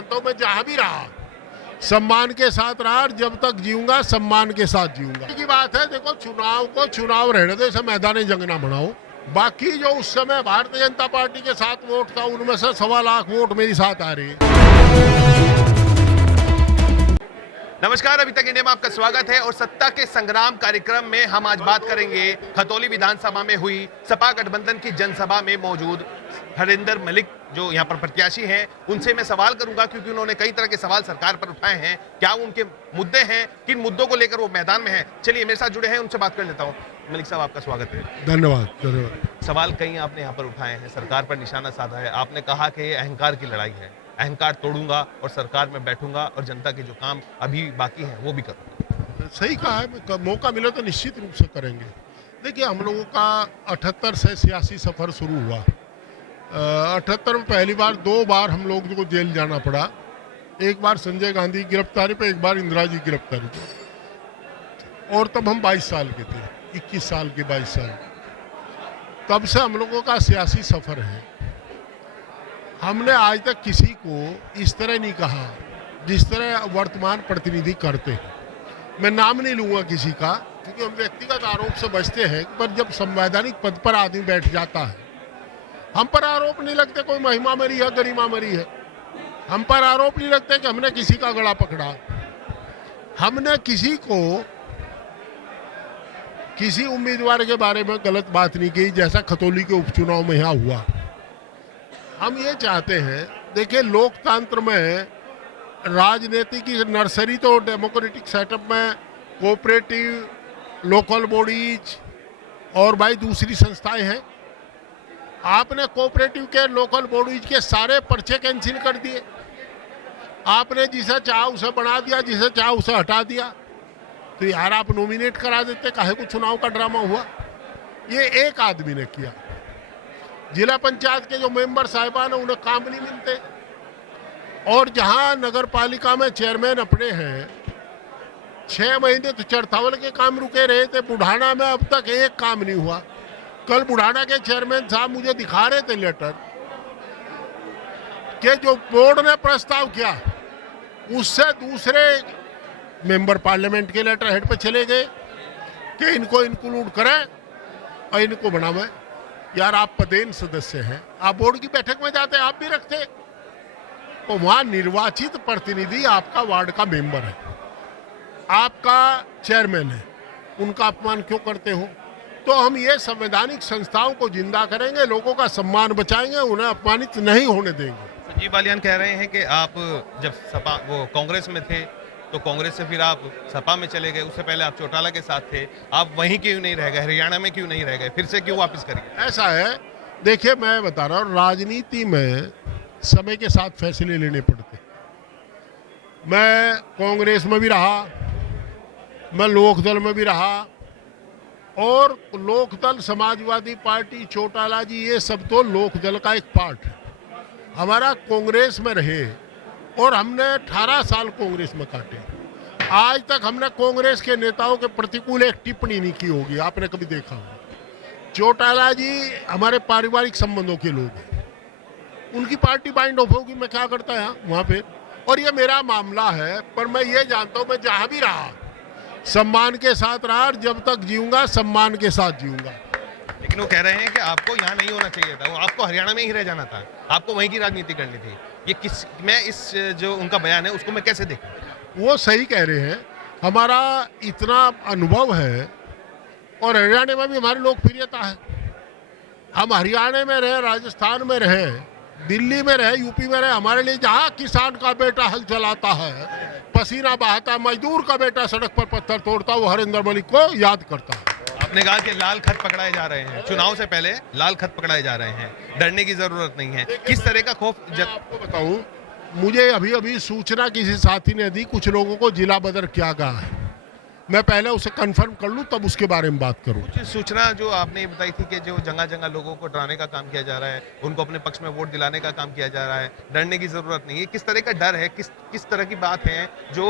जानता हूँ, मैं जहां भी रहा सम्मान के साथ रहा और जब तक जीऊंगा सम्मान के साथ जीऊंगा की बात है। देखो, चुनाव को चुनाव रहने दो, इसे मैदान जंग ना बनाओ। बाकी जो उस समय भारतीय जनता पार्टी के साथ वोट था, उनमें से 1.25 लाख वोट मेरे साथ आ रही है। नमस्कार, अभी तक इंडिया में आपका स्वागत है और सत्ता के संग्राम कार्यक्रम में हम आज बात करेंगे खतौली विधानसभा में हुई सपा गठबंधन की जनसभा में मौजूद हरिंदर मलिक जो यहाँ पर प्रत्याशी हैं, उनसे मैं सवाल करूंगा क्योंकि उन्होंने कई तरह के सवाल सरकार पर उठाए हैं। क्या उनके मुद्दे हैं, किन मुद्दों को लेकर वो मैदान में हैं? चलिए मेरे साथ जुड़े हैं, उनसे बात कर लेता हूँ। मलिक साहब, आपका स्वागत है। धन्यवाद धन्यवाद। सवाल कई आपने यहाँ पर उठाए हैं, सरकार पर निशाना साधा है। आपने कहा कि ये अहंकार की लड़ाई है, अहंकार तोड़ूंगा और सरकार में बैठूंगा और जनता के जो काम अभी बाकी हैं वो भी करूंगा। सही कहा है, मौका मिले तो निश्चित रूप से करेंगे। देखिए, हम लोगों का 78 से सियासी सफर शुरू हुआ। 78 में पहली बार 2 बार हम लोगों को जेल जाना पड़ा। एक बार संजय गांधी की गिरफ्तारी पे, एक बार इंदिरा जी की गिरफ्तारी पे। और तब हम 22 साल के थे, 21 साल के 22 साल। तब से हम लोगों का सियासी सफर है। हमने आज तक किसी को इस तरह नहीं कहा जिस तरह वर्तमान प्रतिनिधि करते हैं। मैं नाम नहीं लूंगा किसी का, क्योंकि हम व्यक्तिगत आरोप से बचते हैं, पर जब संवैधानिक पद पर आदमी बैठ जाता है, हम पर आरोप नहीं लगते कोई महिमा मरी है, गरिमा मरी है। हम पर आरोप नहीं लगते कि हमने किसी का गला पकड़ा। हमने किसी को किसी उम्मीदवार के बारे में गलत बात नहीं की, जैसा खतौली के उपचुनाव में यहाँ हुआ। हम ये चाहते हैं, देखिए, लोकतंत्र में राजनीति की नर्सरी तो डेमोक्रेटिक सेटअप में कोऑपरेटिव, लोकल बॉडीज और भाई दूसरी संस्थाएं हैं। आपने कोऑपरेटिव के, लोकल बॉडीज के सारे पर्चे कैंसिल कर दिए। आपने जिसे चाहा उसे बना दिया, जिसे चाहा उसे हटा दिया। तो यार, आप नॉमिनेट करा देते, काहे को चुनाव का ड्रामा हुआ? ये एक आदमी ने किया। जिला पंचायत के जो मेंबर साहिबान हैं, उन्हें काम नहीं मिलते। और जहां नगर पालिका में चेयरमैन अपने हैं, 6 महीने तो चरथावल के काम रुके रहे थे। बुढ़ाना में अब तक एक काम नहीं हुआ। कल बुढ़ाना के चेयरमैन साहब मुझे दिखा रहे थे लेटर कि जो बोर्ड ने प्रस्ताव किया, उससे दूसरे मेंबर पार्लियामेंट के लेटर हेड पे चले गए कि इनको इंक्लूड करें और इनको बनावे। यार, आप पदेन सदस्य हैं, आप बोर्ड की बैठक में जाते, आप भी रखते। तो वहां निर्वाचित प्रतिनिधि आपका वार्ड का मेंबर है, आपका चेयरमैन है, उनका अपमान क्यों करते हो? तो हम ये संवैधानिक संस्थाओं को जिंदा करेंगे, लोगों का सम्मान बचाएंगे, उन्हें अपमानित नहीं होने देंगे। संजीव बालियान कह रहे हैं कि आप जब सपा वो कांग्रेस में थे तो कांग्रेस से फिर आप सपा में चले गए, उससे पहले आप चौटाला के साथ थे, आप वहीं क्यों नहीं रह गए, हरियाणा में क्यों नहीं रह गए, फिर से क्यों वापस करेंगे? ऐसा है, देखिए, मैं बता रहा हूँ, राजनीति में समय के साथ फैसले लेने पड़ते। मैं कांग्रेस में भी रहा, मैं लोकदल में भी रहा, और लोकदल, समाजवादी पार्टी, चौटाला जी, ये सब तो लोकदल का एक पार्ट है। हमारा कांग्रेस में रहे और हमने 18 साल कांग्रेस में काटे। आज तक हमने कांग्रेस के नेताओं के प्रतिकूल एक टिप्पणी नहीं की होगी, आपने कभी देखा होगा। चौटाला जी हमारे पारिवारिक संबंधों के लोग हैं, उनकी पार्टी बाइंड ऑफ होगी, मैं क्या करता है वहां पे। और ये मेरा मामला है, पर मैं ये जानता हूं, मैं जहां भी रहा सम्मान के साथ रहा और जब तक जीऊंगा सम्मान के साथ जीऊंगा। लेकिन वो कह रहे हैं कि आपको यहाँ नहीं होना चाहिए था, वो आपको हरियाणा में ही रह जाना था, आपको वहीं की राजनीति करनी थी। ये मैं इस जो उनका बयान है उसको मैं कैसे देखूं? वो सही कह रहे हैं, हमारा इतना अनुभव है और हरियाणा में भी हमारी लोकप्रियता है। हम हरियाणा में रहे, राजस्थान में रहे, दिल्ली में रहे, यूपी में रहे, हमारे लिए जहाँ किसान का बेटा हल चलाता है, पसीना बहाता, मजदूर का बेटा सड़क पर पत्थर तोड़ता, वो हरिंदर मलिक को याद करता है। आपने कहा कि लाल खत पकड़ाए जा रहे हैं, चुनाव से पहले लाल खत पकड़ाए जा रहे हैं, डरने की जरूरत नहीं है। किस तरह का खौफ? मैं आपको बताऊं, मुझे अभी अभी सूचना किसी साथी ने दी, कुछ लोगों को जिला बदर क्या कहा है। मैं पहले उसे कंफर्म कर लूं, तब उसके बारे में बात करूं। कुछ सूचना जो आपने बताई थी कि जो जगह जगह लोगों को डराने का काम किया जा रहा है, उनको अपने पक्ष में वोट दिलाने का काम किया जा रहा है, डरने की जरूरत नहीं है। किस तरह का डर है, किस तरह की बात है जो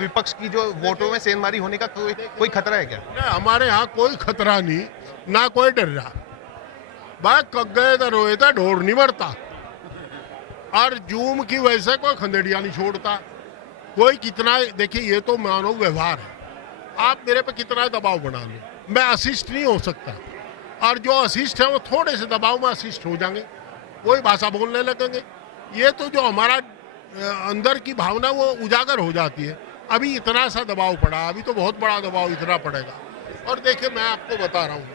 विपक्ष की जो वोटों में सेंधमारी होने का कोई खतरा है क्या? हमारे यहाँ कोई खतरा नहीं, ना कोई डर रहा। बात कग गए तो रोए था, ढोर नहीं मरता। और जूम की वजह से कोई खंदेड़िया नहीं छोड़ता, कोई कितना, देखिए ये तो मानव व्यवहार है, आप मेरे पे कितना दबाव बना लो, मैं असिस्ट नहीं हो सकता, और जो असिस्ट है वो थोड़े से दबाव में असिस्ट हो जाएंगे, वही भाषा बोलने लगेंगे। ये तो जो हमारा अंदर की भावना वो उजागर हो जाती है। अभी इतना सा दबाव पड़ा, अभी तो बहुत बड़ा दबाव इतना पड़ेगा। और देखिए मैं आपको बता रहा हूँ,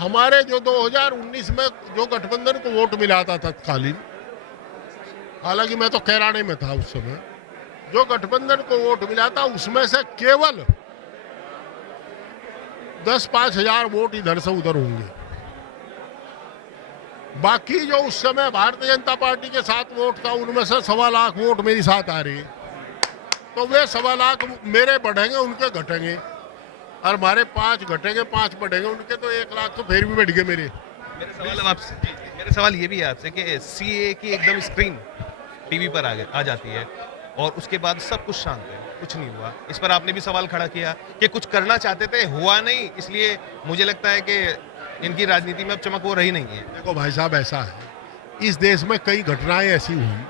हमारे जो 2019 में जो गठबंधन को वोट मिला था तत्कालीन, हालांकि मैं तो कैराने में था उस समय, जो गठबंधन को वोट मिला था उसमें से केवल 10-5 हजार वोट इधर से उधर होंगे। बाकी जो उस समय भारतीय जनता पार्टी के साथ वोट था उनमें से 1.25 लाख वोट मेरी साथ आ रही है, तो वे 1.25 लाख मेरे बढ़ेंगे, उनके घटेंगे, और हमारे 5 घटेंगे, 5 बढ़ेंगे, उनके तो 1 लाख तो फिर भी बढ़ गए मेरे। मेरा सवाल ये भी है आपसे कि सीए की एकदम स्क्रीन टीवी पर आ जाती है और उसके बाद सब कुछ शांत है, कुछ नहीं हुआ। इस पर आपने भी सवाल खड़ा किया कि कुछ करना चाहते थे, हुआ नहीं, इसलिए मुझे लगता है कि इनकी राजनीति में अब चमक वो रही नहीं है। देखो भाई साहब, ऐसा है, इस देश में कई घटनाएं ऐसी हुई,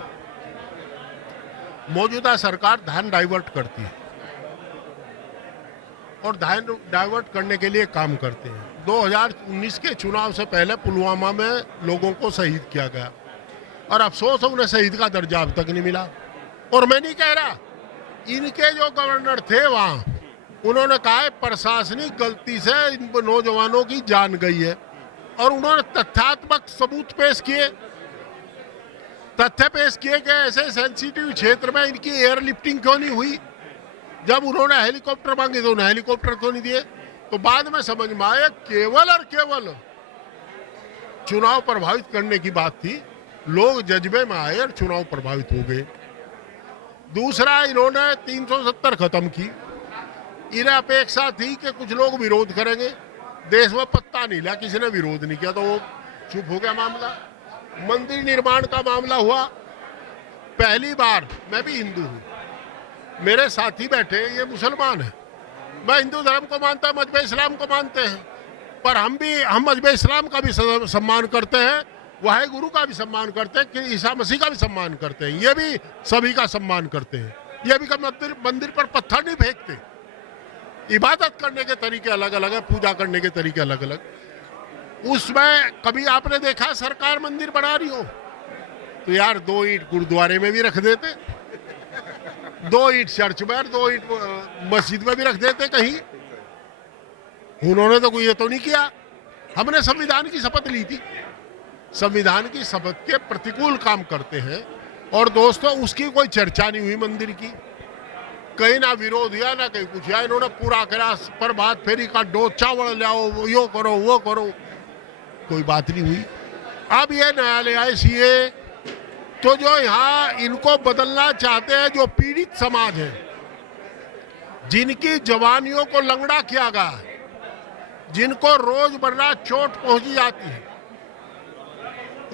मौजूदा सरकार ध्यान डाइवर्ट करती है और ध्यान डाइवर्ट करने के लिए काम करते हैं। 2019 के चुनाव से पहले पुलवामा में लोगों को शहीद किया गया और अफसोस है उन्हें शहीद का दर्जा अब तक नहीं मिला। और मैं नहीं कह रहा, इनके जो गवर्नर थे वहां, उन्होंने कहा है प्रशासनिक गलती से इन नौजवानों की जान गई है, और उन्होंने तथ्यात्मक सबूत पेश किए, तथ्य पेश किए कि ऐसे सेंसिटिव क्षेत्र में इनकी एयरलिफ्टिंग क्यों नहीं हुई। जब उन्होंने हेलीकॉप्टर मांगे तो उन्हें हेलीकॉप्टर क्यों नहीं दिए। तो बाद में समझ में आया केवल और केवल चुनाव प्रभावित करने की बात थी, लोग जज्बे में आए और चुनाव प्रभावित हो गए। दूसरा, इन्होंने 370 खत्म की, इन्हें अपेक्षा थी कि कुछ लोग विरोध करेंगे, देश में पत्ता नहीं लिया, किसी ने विरोध नहीं किया, तो वो चुप हो गया मामला। मंदिर निर्माण का मामला हुआ, पहली बार, मैं भी हिंदू हूं, मेरे साथी बैठे ये मुसलमान है, मैं हिंदू धर्म को मानता, मजहब इस्लाम को मानते हैं, पर हम मजहब इस्लाम का भी सम्मान करते हैं, वाहे गुरु का भी सम्मान करते हैं, कि ईसा मसीह का भी सम्मान करते हैं, ये भी सभी का सम्मान करते हैं। ये भी मंदिर पर पत्थर नहीं फेंकते, इबादत करने के तरीके अलग अलग है, पूजा करने के तरीके अलग अलग। उसमें कभी आपने देखा सरकार मंदिर बना रही हो तो यार 2 ईंट गुरुद्वारे में भी रख देते, 2 ईंट चर्च में और 2 ईंट मस्जिद में भी रख देते कहीं। उन्होंने तो कोई ये तो नहीं किया। हमने संविधान की शपथ ली थी, संविधान की शपथ के प्रतिकूल काम करते हैं, और दोस्तों उसकी कोई चर्चा नहीं हुई मंदिर की, कहीं ना विरोध या ना कहीं कुछ, या इन्होंने पूरा करा पर बात फेरी का डो चावल लाओ, यो करो वो करो, कोई बात नहीं हुई। अब ये न्यायालय आए सीए, तो जो यहाँ इनको बदलना चाहते हैं, जो पीड़ित समाज है, जिनकी जवानियों को लंगड़ा किया गया है, जिनको रोजमर्रा चोट पहुंची जाती है,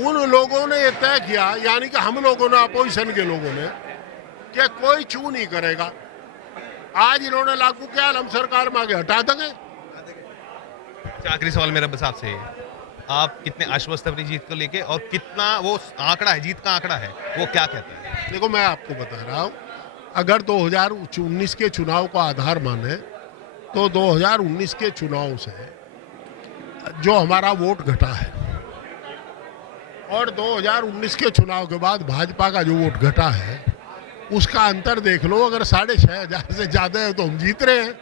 उन लोगों ने ये तय किया, यानी कि हम लोगों ने, अपोजिशन के लोगों ने, कि कोई छू नहीं करेगा। आज इन्होंने लागू किया, हम सरकार में आगे हटा देंगे। आखिरी सवाल मेरा बस आपसे है, आप कितने आश्वस्त अपनी जीत को लेके, और कितना वो आंकड़ा है, जीत का आंकड़ा है, वो क्या कहता है? देखो मैं आपको बता रहा हूं, अगर 2019 के चुनाव को आधार माने तो 2019 के चुनाव से जो हमारा वोट घटा है, और 2019 के चुनाव के बाद भाजपा का जो वोट घटा है, उसका अंतर देख लो। अगर 6,500 से ज्यादा है तो हम जीत रहे हैं,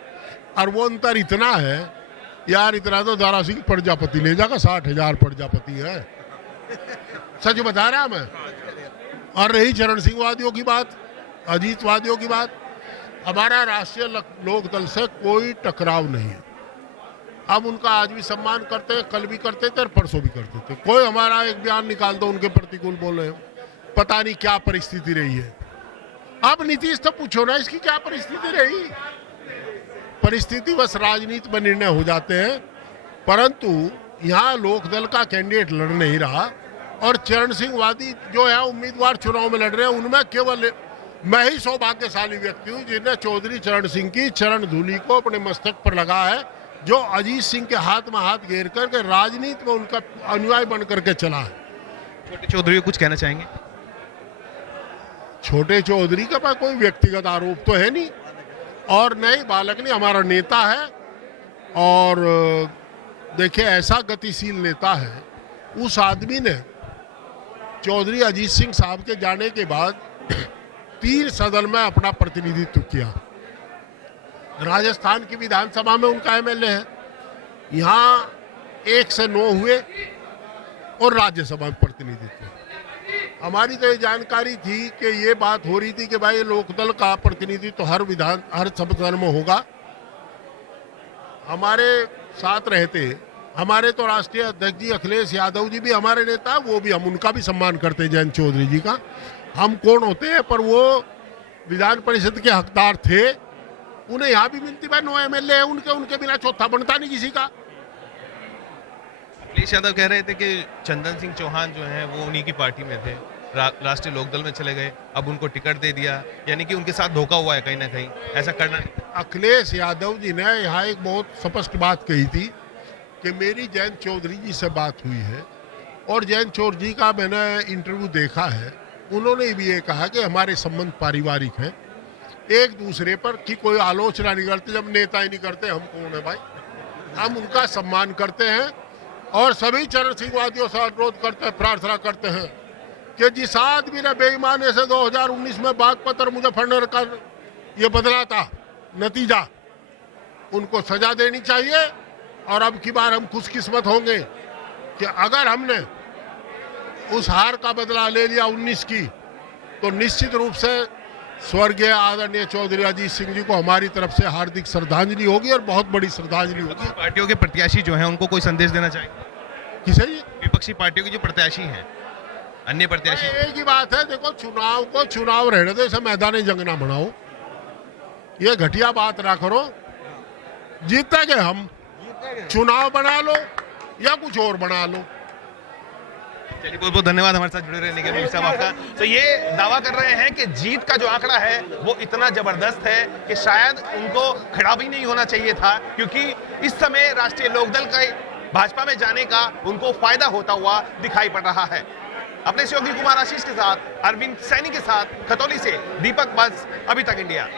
और वो अंतर इतना है यार, इतना तो दारा सिंह प्रजापति ले जाएगा, 60,000 प्रजापति है, सच बता रहा मैं। और रही चरण सिंह वादियों की बात, अजीत वादियों की बात, हमारा राष्ट्रीय लोकदल से कोई टकराव नहीं है। हम उनका आज भी सम्मान करते हैं, कल भी करते थे और परसों भी करते थे। कोई हमारा एक बयान निकाल दो उनके प्रतिकूल बोल रहे हो, पता नहीं क्या परिस्थिति रही है। अब नीतीश तो पूछो ना, इसकी क्या परिस्थिति रही। परिस्थिति बस राजनीति में निर्णय हो जाते हैं, परंतु यहाँ लोकदल का कैंडिडेट लड़ नहीं रहा, और चरण सिंह वादी जो है उम्मीदवार चुनाव में लड़ रहे हैं, उनमें केवल मैं ही सौभाग्यशाली व्यक्ति हूँ जिन्हें चौधरी चरण सिंह की चरण धूलि को अपने मस्तक पर लगा है, जो अजीत सिंह के हाथ में हाथ घेर करके राजनीति में उनका अनुयायी बन करके चला है। छोटे चौधरी कुछ कहना चाहेंगे? छोटे चौधरी के पास कोई व्यक्तिगत आरोप तो है नहीं, और नए बालक ने हमारा नेता है, और देखिए ऐसा गतिशील नेता है। उस आदमी ने चौधरी अजीत सिंह साहब के जाने के बाद 3 सदन में अपना प्रतिनिधित्व किया। राजस्थान की विधानसभा में उनका एमएलए है, यहाँ 1 से 9 हुए, और राज्यसभा में प्रतिनिधित्व। हमारी तो ये जानकारी थी कि ये बात हो रही थी कि भाई लोकदल का प्रतिनिधित्व तो हर सदन में होगा। हमारे साथ रहते हमारे तो राष्ट्रीय अध्यक्ष जी अखिलेश यादव जी भी हमारे नेता, वो भी, हम उनका भी सम्मान करते हैं, जयंत चौधरी जी का। हम कौन होते हैं, पर वो विधान परिषद के हकदार थे, उन्हें यहाँ भी मिलती भाई 9 एमएलए है उनके बिना चौथा बनता नहीं किसी का। अखिलेश यादव कह रहे थे कि चंदन सिंह चौहान जो हैं वो उन्हीं की पार्टी में थे, राष्ट्रीय लोकदल में चले गए, अब उनको टिकट दे दिया, यानी कि उनके साथ धोखा हुआ है कहीं ना कहीं, ऐसा करना नहीं। अखिलेश यादव जी ने यहाँ एक बहुत स्पष्ट बात कही थी कि मेरी जयंत चौधरी जी से बात हुई है, और जयंत चौधरी जी का मैंने इंटरव्यू देखा है, उन्होंने भी ये कहा कि हमारे संबंध पारिवारिक हैं, एक दूसरे पर की कोई आलोचना नहीं करते। जब नेता ही नहीं करते, हम कौन है भाई? हम उनका सम्मान करते हैं, और सभी चरण सिंहवादियों से अनुरोध करते हैं, प्रार्थना करते हैं कि जिस आदमी ने बेईमानी से 2019 में बागपत और मुजफ्फरनगर का ये बदला था नतीजा, उनको सजा देनी चाहिए। और अब की बार हम खुशकिस्मत होंगे कि अगर हमने उस हार का बदला ले लिया 19 की, तो निश्चित रूप से स्वर्गीय आदरणीय चौधरी अजीत सिंह जी को हमारी तरफ से हार्दिक श्रद्धांजलि होगी, और बहुत बड़ी श्रद्धांजलि होगी। पार्टियों के प्रत्याशी जो हैं उनको कोई संदेश देना चाहिए? किसे जी? विपक्षी पार्टियों के जो प्रत्याशी हैं, अन्य प्रत्याशी। एक ही बात है, देखो चुनाव को चुनाव रहने दो, इसे मैदान जंग ना बनाओ, ये घटिया बात ना करो। जीतेंगे हम, चुनाव बना लो या कुछ और बना लो। चलिए, बहुत बहुत धन्यवाद हमारे साथ जुड़े रहने के लिए साहब आपका। तो ये दावा कर रहे हैं कि जीत का जो आंकड़ा है वो इतना जबरदस्त है कि शायद उनको खड़ा भी नहीं होना चाहिए था, क्योंकि इस समय राष्ट्रीय लोकदल का भाजपा में जाने का उनको फायदा होता हुआ दिखाई पड़ रहा है। अपने सहयोगी कुमार आशीष के साथ, अरविंद सैनी के साथ, खतौली से दीपक बस, अभी तक इंडिया।